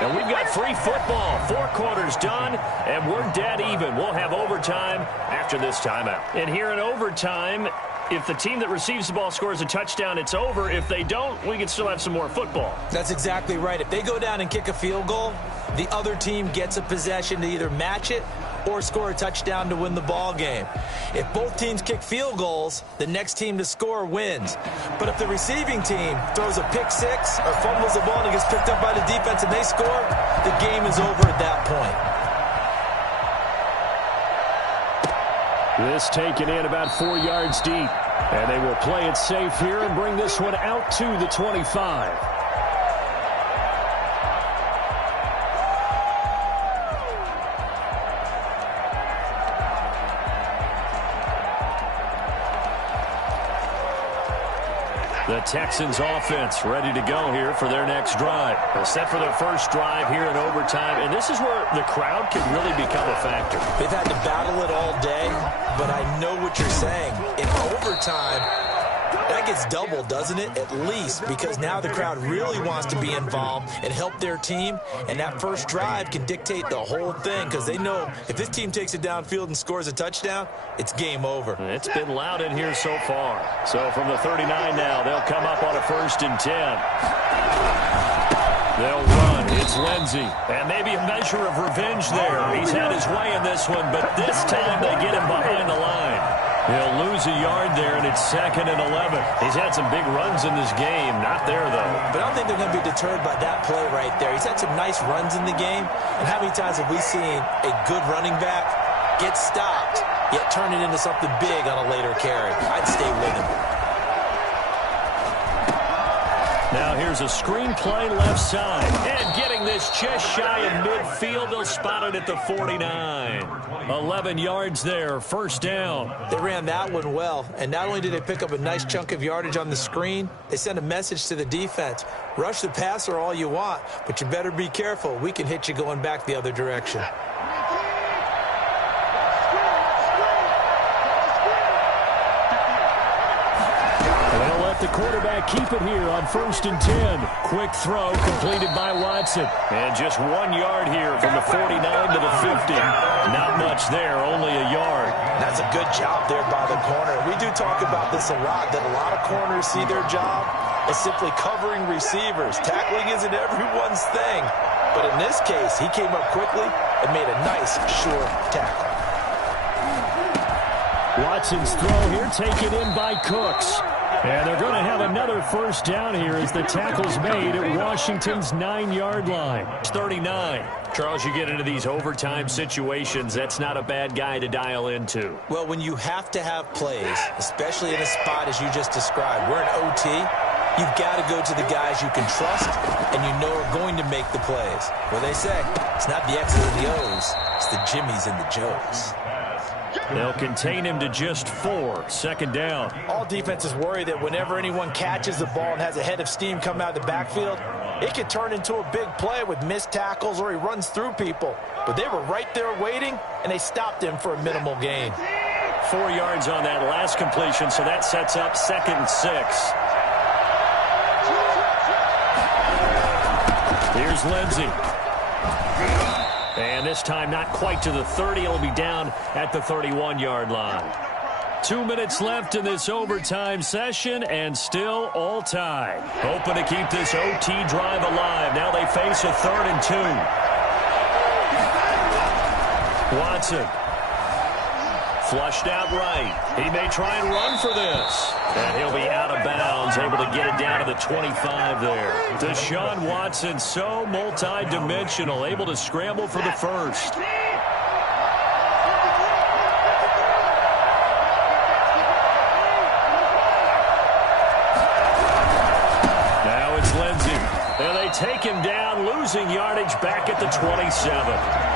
And we've got free football. 4 quarters done, and we're dead even. We'll have overtime after this timeout. And here in overtime, if the team that receives the ball scores a touchdown, it's over. If they don't, we can still have some more football. That's exactly right. If they go down and kick a field goal, the other team gets a possession to either match it or score a touchdown to win the ball game. If both teams kick field goals, the next team to score wins. But if the receiving team throws a pick six or fumbles the ball and it gets picked up by the defense and they score, the game is over at that point. This taken in about 4 yards deep. And they will play it safe here and bring this one out to the 25. The Texans offense ready to go here for their next drive. They're set for their first drive here in overtime, and this is where the crowd can really become a factor. They've had to battle it all day, but I know what you're saying. In overtime, that gets doubled, doesn't it? At least, because now the crowd really wants to be involved and help their team, and that first drive can dictate the whole thing because they know if this team takes it downfield and scores a touchdown, it's game over. It's been loud in here so far. So from the 39 now, they'll come up on a 1st and 10. They'll run. It's Lindsey. And maybe a measure of revenge there. He's had his way in this one, but this time they get him behind the line. He'll lose a yard there, and it's 2nd and 11. He's had some big runs in this game. Not there, though. But I don't think they're going to be deterred by that play right there. He's had some nice runs in the game. And how many times have we seen a good running back get stopped, yet turn it into something big on a later carry? I'd stay with him. Now here's a screen play left side. And getting this just shy of midfield, they'll spot it at the 49. 11 yards there, 1st down. They ran that one well, and not only did they pick up a nice chunk of yardage on the screen, they sent a message to the defense. Rush the passer all you want, but you better be careful. We can hit you going back the other direction. The quarterback keep it here on 1st and 10. Quick throw completed by Watson. And just 1 yard here from the 49 to the 50. Not much there, only a yard. That's a good job there by the corner. We do talk about this a lot, that a lot of corners see their job as simply covering receivers. Tackling isn't everyone's thing. But in this case, he came up quickly and made a nice, sure tackle. Watson's throw here taken in by Cooks. And they're going to have another 1st down here as the tackle's made at Washington's 9-yard line. 39. Charles, you get into these overtime situations, that's not a bad guy to dial into. Well, when you have to have plays, especially in a spot as you just described, we're in OT, you've got to go to the guys you can trust and you know are going to make the plays. Well, they say it's not the X's and the O's, it's the Jimmies and the Joes. They'll contain him to just 4. 2nd down. All defenses worry that whenever anyone catches the ball and has a head of steam come out of the backfield, it could turn into a big play with missed tackles or he runs through people. But they were right there waiting, and they stopped him for a minimal gain. 4 yards on that last completion, so that sets up 2nd and 6. Here's Lindsey. And this time not quite to the 30. It'll be down at the 31-yard line. 2 minutes left in this overtime session, and still all tied. Hoping to keep this OT drive alive. Now they face a 3rd and 2. Watson Flushed out right. He may try and run for this. And he'll be out of bounds, able to get it down to the 25 there. Deshaun Watson, so multi-dimensional, able to scramble for the first. Now it's Lindsey. And they take him down, losing yardage back at the 27.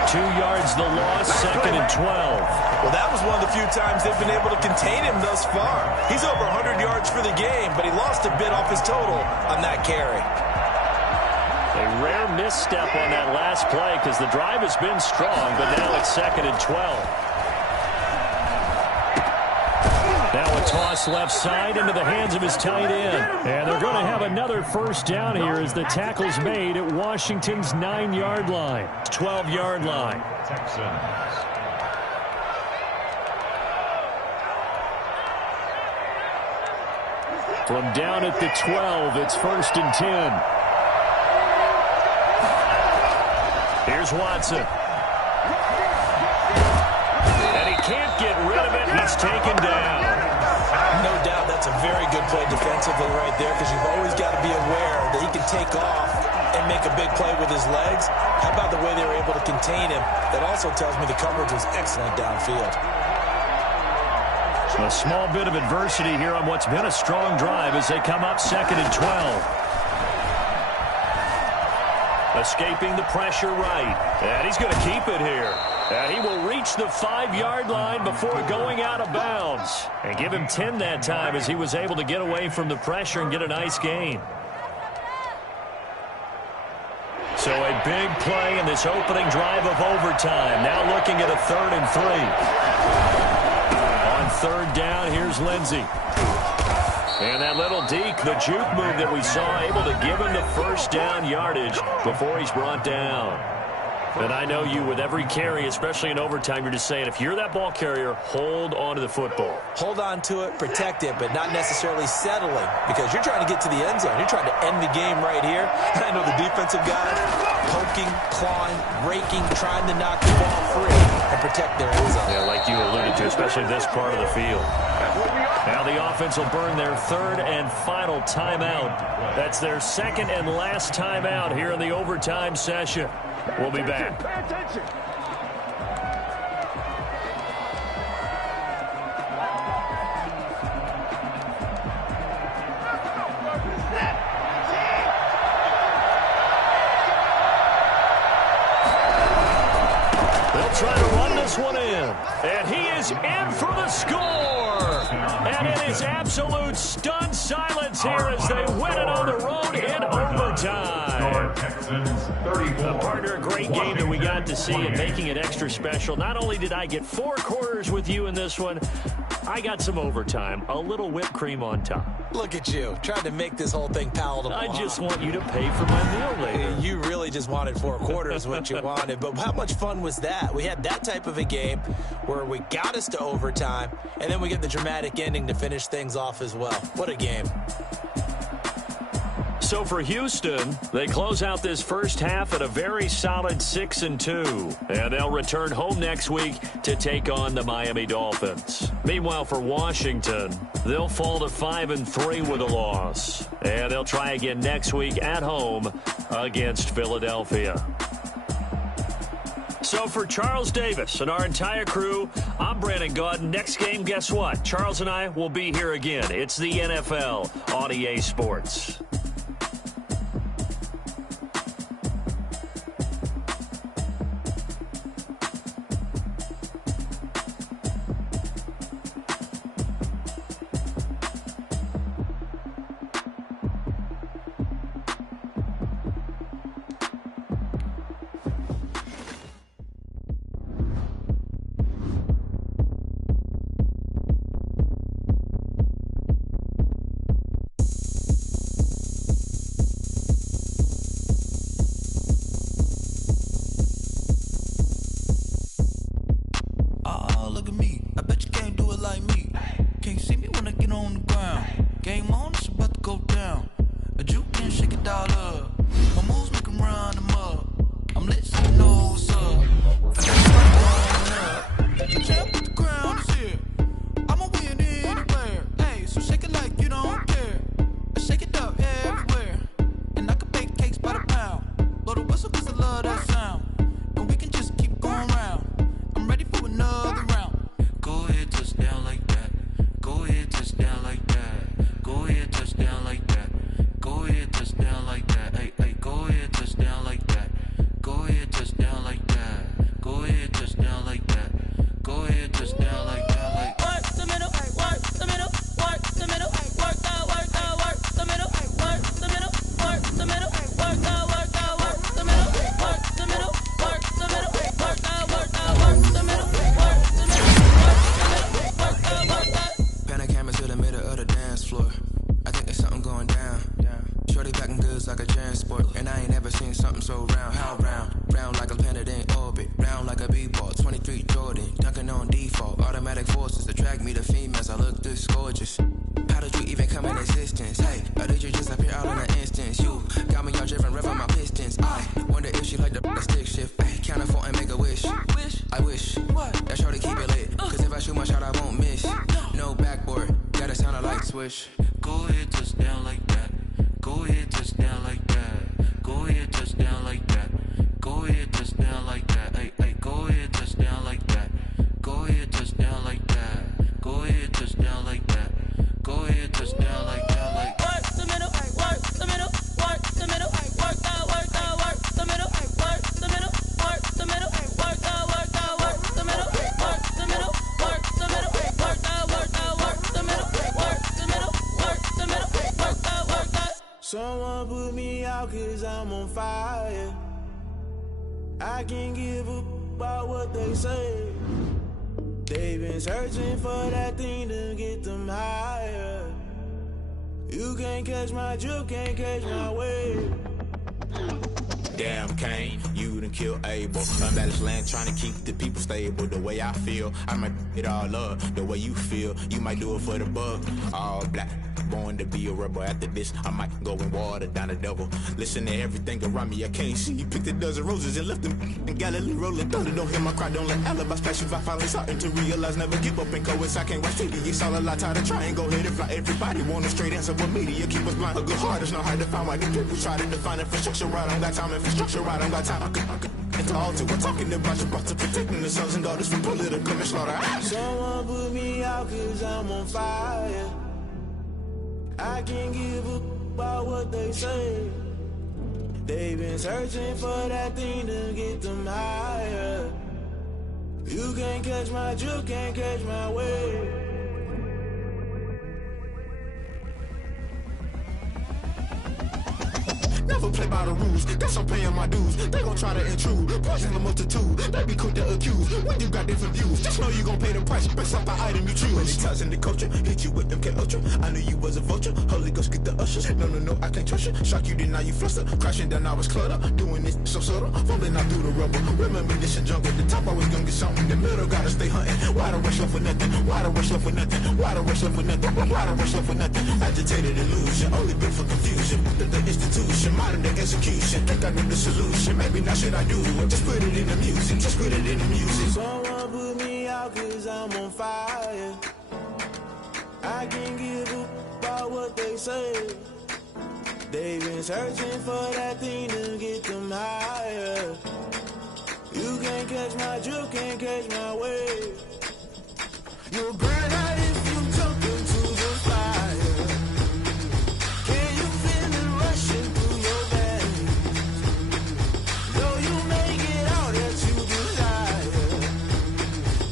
2 yards the loss, 2nd and 12. Well, that was one of the few times they've been able to contain him thus far. He's over 100 yards for the game, but he lost a bit off his total on that carry. A rare misstep on that last play because the drive has been strong, but now it's 2nd and 12. Now a toss left side into the hands of his tight end. And they're going to have another first down here as the tackle's made at Washington's 9-yard line. 12-yard line. From down at the 12, it's 1st and 10. Here's Watson. And he can't get rid of it. He's taken down. No doubt that's a very good play defensively right there because you've always got to be aware that he can take off and make a big play with his legs. How about the way they were able to contain him? That also tells me the coverage was excellent downfield. A small bit of adversity here on what's been a strong drive as they come up 2nd and 12. Escaping the pressure right. And he's going to keep it here. And he will reach the 5-yard line before going out of bounds. And give him 10 that time as he was able to get away from the pressure and get a nice gain. So a big play in this opening drive of overtime. Now looking at a 3rd and 3. On 3rd down, here's Lindsey. And that little deke, the juke move that we saw, able to give him the first down yardage before he's brought down. And I know you, with every carry, especially in overtime, you're just saying, if you're that ball carrier, hold on to the football. Hold on to it, protect it, but not necessarily settling because you're trying to get to the end zone. You're trying to end the game right here. And I know the defensive guys poking, clawing, raking, trying to knock the ball free and protect their end zone. Yeah, like you alluded to, especially this part of the field. Now the offense will burn their 3rd and final timeout. That's their 2nd and last timeout here in the overtime session. We'll be back. Pay attention. They'll try to run this one in. And he is in for the score. And it is absolute stunned silence here as they win it on the road in overtime. Partner, a great game that we got to see and making it extra special. Not only did I get 4 quarters with you in this one, I got some overtime, a little whipped cream on top. Look at you, trying to make this whole thing palatable. I just want you to pay for my meal later. You really just wanted 4 quarters, what you wanted. But how much fun was that? We had that type of a game where we got us to overtime, and then we get the dramatic ending to finish things off as well. What a game. So for Houston, they close out this first half at a very solid 6-2. And they'll return home next week to take on the Miami Dolphins. Meanwhile, for Washington, they'll fall to 5-3 with a loss. And they'll try again next week at home against Philadelphia. So for Charles Davis and our entire crew, I'm Brandon Gaudin. Next game, guess what? Charles and I will be here again. It's the NFL on EA Sports. Put the ground is here. gorgeous. How did you even come in existence? Hey, or did you just appear out in an instance? You got me all driven, revving my pistons. I wonder if she like the stick shift. Hey, count it 4 and make a wish. I wish that shorty keep it lit. Cause if I shoot my shot, I won't miss. No backboard, gotta sound a light switch. Go ahead, touch down like that. Go ahead, touch down like that. Go ahead, touch down like that. Go ahead, touch down like that. Hey, hey, go ahead, touch down like that. Go ahead, touch down like that. Go ahead, touch down like that. Go ahead, touch down like that. Like work the middle, work the middle, work the middle, work that, work that, work the middle, work the middle, work the middle, work that, work that, work the middle, work the middle, work the middle, work that, work that, work the middle, work the middle, work the middle, work that, work that. Someone put me out 'cause I'm on fire. I can't give a about what they say. They've been searching for that thing to get them higher. You can't catch my drift, can't catch my wave. Damn, Kane, you done killed Abel. Unbalanced land trying to keep the people stable. The way I feel, I might it all up. The way you feel, you might do it for the bug. All black, born to be a rebel. After this, I might go and water down the devil. Listen to everything around me, I can't see. Picked a dozen roses and left them in Galilee rolling thunder. Don't hear my cry, don't let alibis pass you. I finally starting to realize, never give up and coincide. I can't watch TV, it's all a lot. Tired of trying, go ahead and fly. Everybody want a straight answer, but media keep us blind. A good heart is not hard to find. Why the people try to define infrastructure right? I don't got time, infrastructure right, I don't got time. I could it's all to we're talking about you, about to protecting the sons and daughters from political and slaughter. Someone put me out 'cause I'm on fire. I can't give a about what they say. They've been searching for that thing to get them higher. You can't catch my drift, can't catch my wave. Never play by the rules, guess I'm paying my dues. They gon' try to intrude, poison the multitude. They be quick to accuse, when you got different views. Just know you gon' pay the price, based off the item you choose. When it ties in the culture, hit you with MK Ultra. I knew you was a vulture, Holy Ghost get the ushers. No, I can't trust you. Shock you, then now you fluster. Crashing down, I was clutter. Doing this so subtle, fumbling out through the rubble. Remember this a jungle, the top always gonna get something. The middle gotta stay hunting. Why the rush left with nothing? Why the rush left with nothing? Why the rush left with nothing? Why the rush left with nothing? Agitated illusion, only built for confusion. The institution, modern day execution. Think I know the solution. Maybe now should I do it? Just put it in the music. Just put it in the music. Someone put me out 'cause I'm on fire. I can't give a about what they say. They've been searching for that thing to get them higher. You can't catch my drift, can't catch my wave. You'll burn out if you jump into the fire. Can you feel it rushing through your veins? Though you make it out that you desire.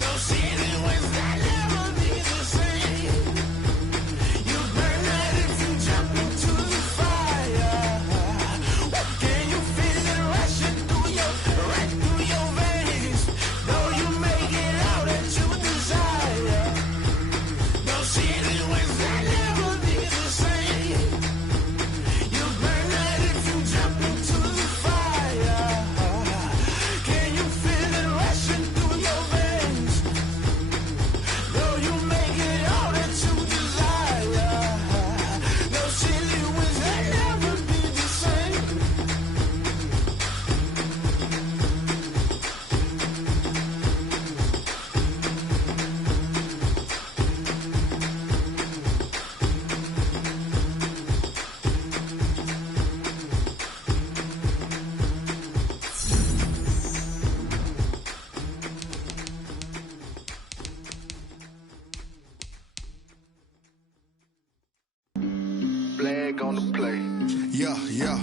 Those feelings that never be the same. You burn out if you jump into the fire. Can you feel it rushing through right through your veins? Though you make it out that you desire. Those feelings that never be the same. You burn out if you jump into the fire. Can you feel it rushing through your veins? Though you make it out that you desire. Those feelings that never be the same. Flag on the play. Yeah.